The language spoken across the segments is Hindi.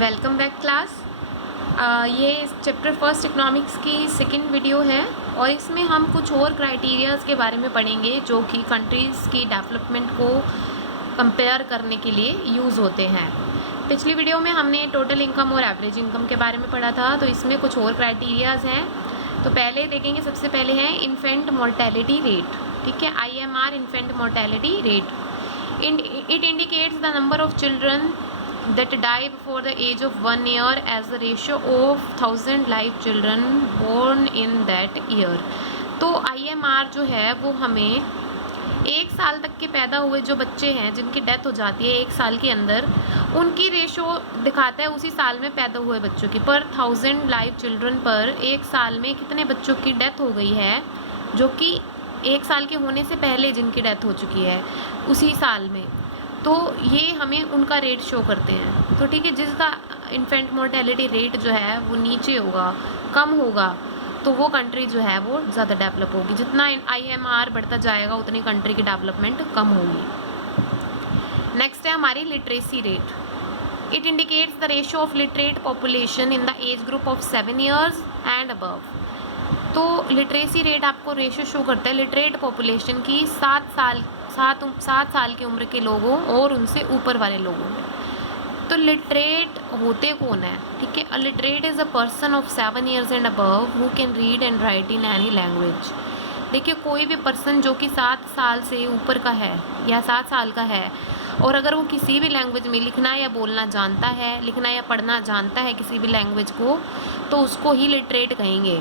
Welcome back class. ये चैप्टर फर्स्ट इकोनॉमिक्स की सेकंड वीडियो है और इसमें हम कुछ और क्राइटेरियाज़ के बारे में पढ़ेंगे जो कि कंट्रीज़ की डेवलपमेंट को कंपेयर करने के लिए यूज़ होते हैं। पिछली वीडियो में हमने टोटल इनकम और एवरेज इनकम के बारे में पढ़ा था, तो इसमें कुछ और क्राइटेरियाज़ हैं। तो पहले देखेंगे, सबसे पहले है इन्फेंट मोर्टेलिटी रेट। ठीक है, IMR infant mortality rate. It indicates the number of children that die before the age of 1 year as the ratio of 1000 live children born in that year। तो IMR जो है वो हमें 1 साल तक के पैदा हुए जो बच्चे हैं जिनकी डेथ हो जाती है 1 साल के अंदर, उनकी रेशो दिखाता है उसी साल में पैदा हुए बच्चों की। पर 1000 लाइव चिल्ड्रन पर 1 साल में कितने बच्चों की डेथ हो गई है, जो कि 1 साल के होने से पहले जिनकी डेथ हो चुकी है उसी साल में। तो ये हमें उनका रेट शो करते हैं। तो ठीक है, जिसका इन्फेंट मोर्टेलिटी रेट जो है वो नीचे होगा, कम होगा, तो वो कंट्री जो है वो ज़्यादा डेवलप होगी। जितना IMR बढ़ता जाएगा उतनी कंट्री की डेवलपमेंट कम होगी। नेक्स्ट है हमारी literacy rate. It indicates the ratio of literate population in the age group of 7 years and above. तो लिटरेसी रेट आपको रेशियो शो करता है लिटरेट पॉपुलेशन की 7 साल की उम्र के लोगों और उनसे ऊपर वाले लोगों में। तो लिटरेट होते कौन है? ठीक है, a literate is a person of 7 years and above who can read and write in any language. देखिए, कोई भी पर्सन जो कि 7 साल से ऊपर का है या 7 साल का है और अगर वो किसी भी लैंग्वेज में लिखना या बोलना जानता है, लिखना या पढ़ना जानता है किसी भी लैंग्वेज को, तो उसको ही लिटरेट कहेंगे।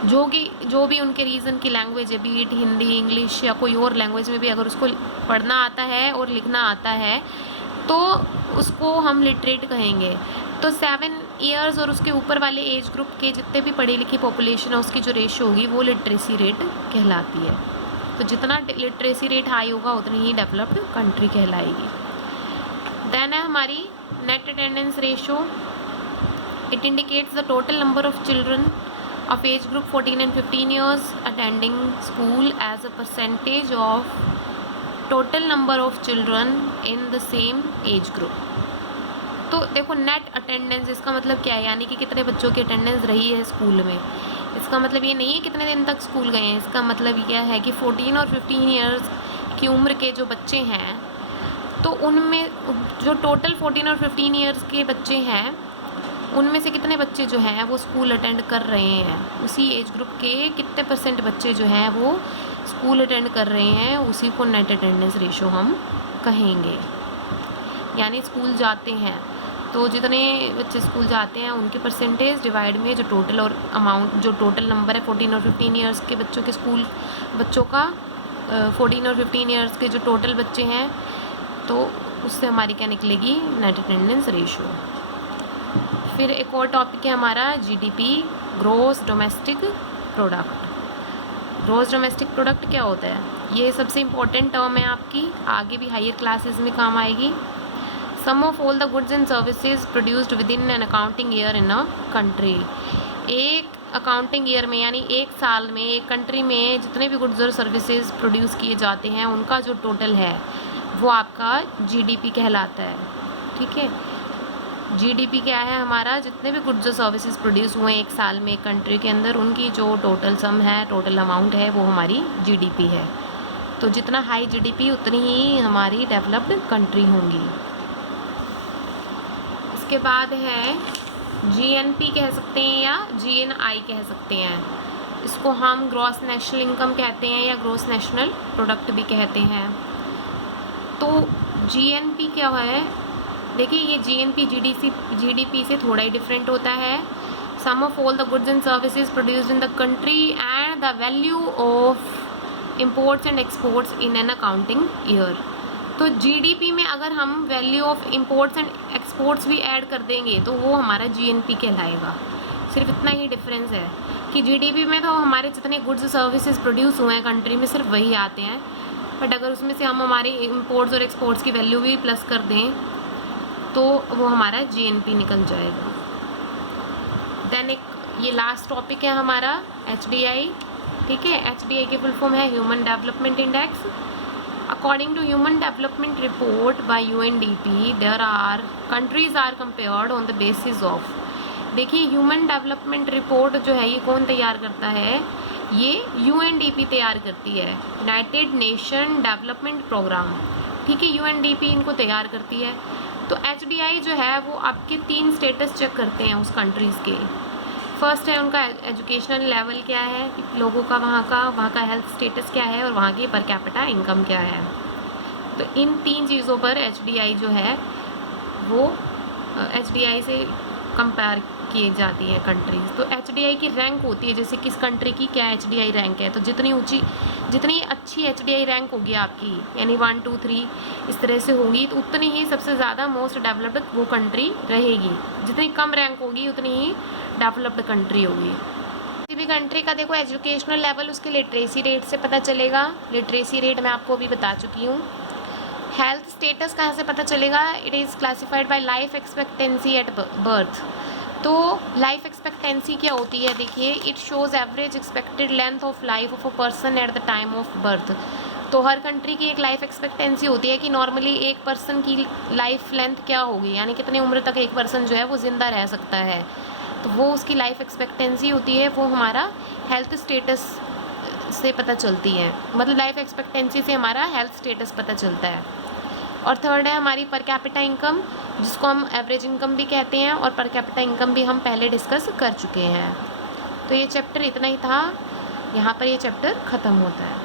जो भी उनके रीज़न की लैंग्वेज है, बीट हिंदी, इंग्लिश या कोई और लैंग्वेज में भी अगर उसको पढ़ना आता है और लिखना आता है तो उसको हम लिटरेट कहेंगे। तो 7 years और उसके ऊपर वाले एज ग्रुप के जितने भी पढ़ी लिखी पॉपुलेशन है उसकी जो रेशो होगी वो लिटरेसी रेट कहलाती है। तो जितना लिटरेसी रेट हाई होगा उतनी ही डेवलप्ड कंट्री कहलाएगी। देन है हमारी net attendance ratio. It indicates the total number of children of age group 14 and 15 years attending school as a percentage of total number of children in the same age group। तो देखो, नेट अटेंडेंस इसका मतलब क्या है, यानी कि कितने बच्चों की अटेंडेंस रही है स्कूल में। इसका मतलब ये नहीं है कितने दिन तक स्कूल गए हैं, इसका मतलब यह है कि 14 और 15 ईयर्स की उम्र के जो बच्चे हैं, तो उनमें जो टोटल 14 और 15 ईयर्स के बच्चे हैं उनमें से कितने बच्चे जो हैं वो स्कूल अटेंड कर रहे हैं, उसी एज ग्रुप के कितने % बच्चे जो हैं वो स्कूल अटेंड कर रहे हैं, उसी को नेट अटेंडेंस रेशो हम कहेंगे। यानी स्कूल जाते हैं तो जितने बच्चे स्कूल जाते हैं उनकी परसेंटेज डिवाइड में जो टोटल और अमाउंट, जो टोटल नंबर है 14 और 15 ईयर्स के बच्चों के स्कूल बच्चों का 14 और 15 ईयर्स के जो टोटल बच्चे हैं, तो उससे हमारी क्या निकलेगी, नेट अटेंडेंस रेशो। फिर एक और टॉपिक है हमारा GDP, gross domestic product. Gross domestic product क्या होता है? ये सबसे इम्पोर्टेंट टर्म है आपकी, आगे भी हायर क्लासेस में काम आएगी। Sum of all the goods and services produced within an accounting year in a country. एक अकाउंटिंग ईयर में यानी 1 साल में एक कंट्री में जितने भी गुड्स और सर्विसेज प्रोड्यूस किए जाते हैं उनका जो टोटल है वो आपका GDP कहलाता है। ठीक है, GDP क्या है हमारा, जितने भी गुड्स और सर्विसेज प्रोड्यूस हुए 1 साल में एक कंट्री के अंदर उनकी जो टोटल सम है, टोटल अमाउंट है, वो हमारी GDP है। तो जितना हाई GDP उतनी ही हमारी डेवलप्ड कंट्री होंगी। इसके बाद है GNP कह सकते हैं या GNI कह सकते हैं। इसको हम ग्रॉस नेशनल इनकम कहते हैं या ग्रॉस नेशनल प्रोडक्ट भी कहते हैं। तो GNP क्या है? देखिए, ये GNP GDP से थोड़ा ही डिफरेंट होता है। Sum of all the goods and services produced in the country and the value of imports and exports in an accounting year. तो GDP में अगर हम value of imports and exports भी ऐड कर देंगे तो वो हमारा GNP कहलाएगा। सिर्फ इतना ही डिफरेंस है कि GDP में तो हमारे जितने गुड्स सर्विसेज प्रोड्यूस हुए हैं कंट्री में सिर्फ वही आते हैं, बट अगर उसमें से हम हमारे इम्पोर्ट्स और एक्सपोर्ट्स की वैल्यू भी प्लस कर दें तो वो हमारा GNP निकल जाएगा। देन एक ये लास्ट टॉपिक है हमारा HDI। ठीक है, HDI की फुल फॉर्म है human development index. A According to Human Development Report by UNDP, there are countries are compared on the basis of, देखिए ह्यूमन डेवलपमेंट रिपोर्ट जो है ये कौन तैयार करता है, ये यूएनडीपी तैयार करती है, यूनाइटेड नेशन डेवलपमेंट प्रोग्राम, ठीक है, यूएनडीपी इनको तैयार करती है। तो एचडीआई जो है वो आपके 3 स्टेटस चेक करते हैं उस कंट्रीज़ के। फर्स्ट है उनका एजुकेशनल लेवल क्या है, लोगों का वहाँ का हेल्थ स्टेटस क्या है, और वहाँ की पर कैपिटा इनकम क्या है। तो इन 3 चीज़ों पर एचडीआई जो है वो एचडीआई से कंपेयर किए जाती हैं कंट्रीज़। तो एचडीआई की रैंक होती है, जैसे किस कंट्री की क्या एचडीआई रैंक है, तो जितनी अच्छी एचडीआई रैंक होगी आपकी, यानी 1 2 3 इस तरह से होगी, तो उतनी ही सबसे ज़्यादा मोस्ट डेवलप्ड वो कंट्री रहेगी। जितनी कम रैंक होगी उतनी ही डेवलप्ड कंट्री होगी। किसी भी कंट्री का देखो एजुकेशनल लेवल उसके लिटरेसी रेट से पता चलेगा। लिटरेसी रेट मैं आपको अभी बता चुकी हूँ। हेल्थ स्टेटस कहाँ से पता चलेगा, it is classified bye life expectancy at birth. तो लाइफ एक्सपेक्टेंसी क्या होती है, देखिए it shows average expected length of life of a person at the time of birth. तो हर कंट्री की एक लाइफ एक्सपेक्टेंसी होती है कि नॉर्मली एक पर्सन की लाइफ लेंथ क्या होगी, यानी कितनी उम्र तक एक पर्सन जो है वो ज़िंदा रह सकता है, तो वो उसकी लाइफ एक्सपेक्टेंसी होती है, वो हमारा हेल्थ स्टेटस से पता चलती है, मतलब लाइफ एक्सपेक्टेंसी से हमारा हेल्थ स्टेटस पता चलता है। और थर्ड है हमारी पर कैपिटा इनकम, जिसको हम एवरेज इनकम भी कहते हैं, और पर कैपिटा इनकम भी हम पहले डिस्कस कर चुके हैं। तो ये चैप्टर इतना ही था, यहाँ पर ये चैप्टर ख़त्म होता है।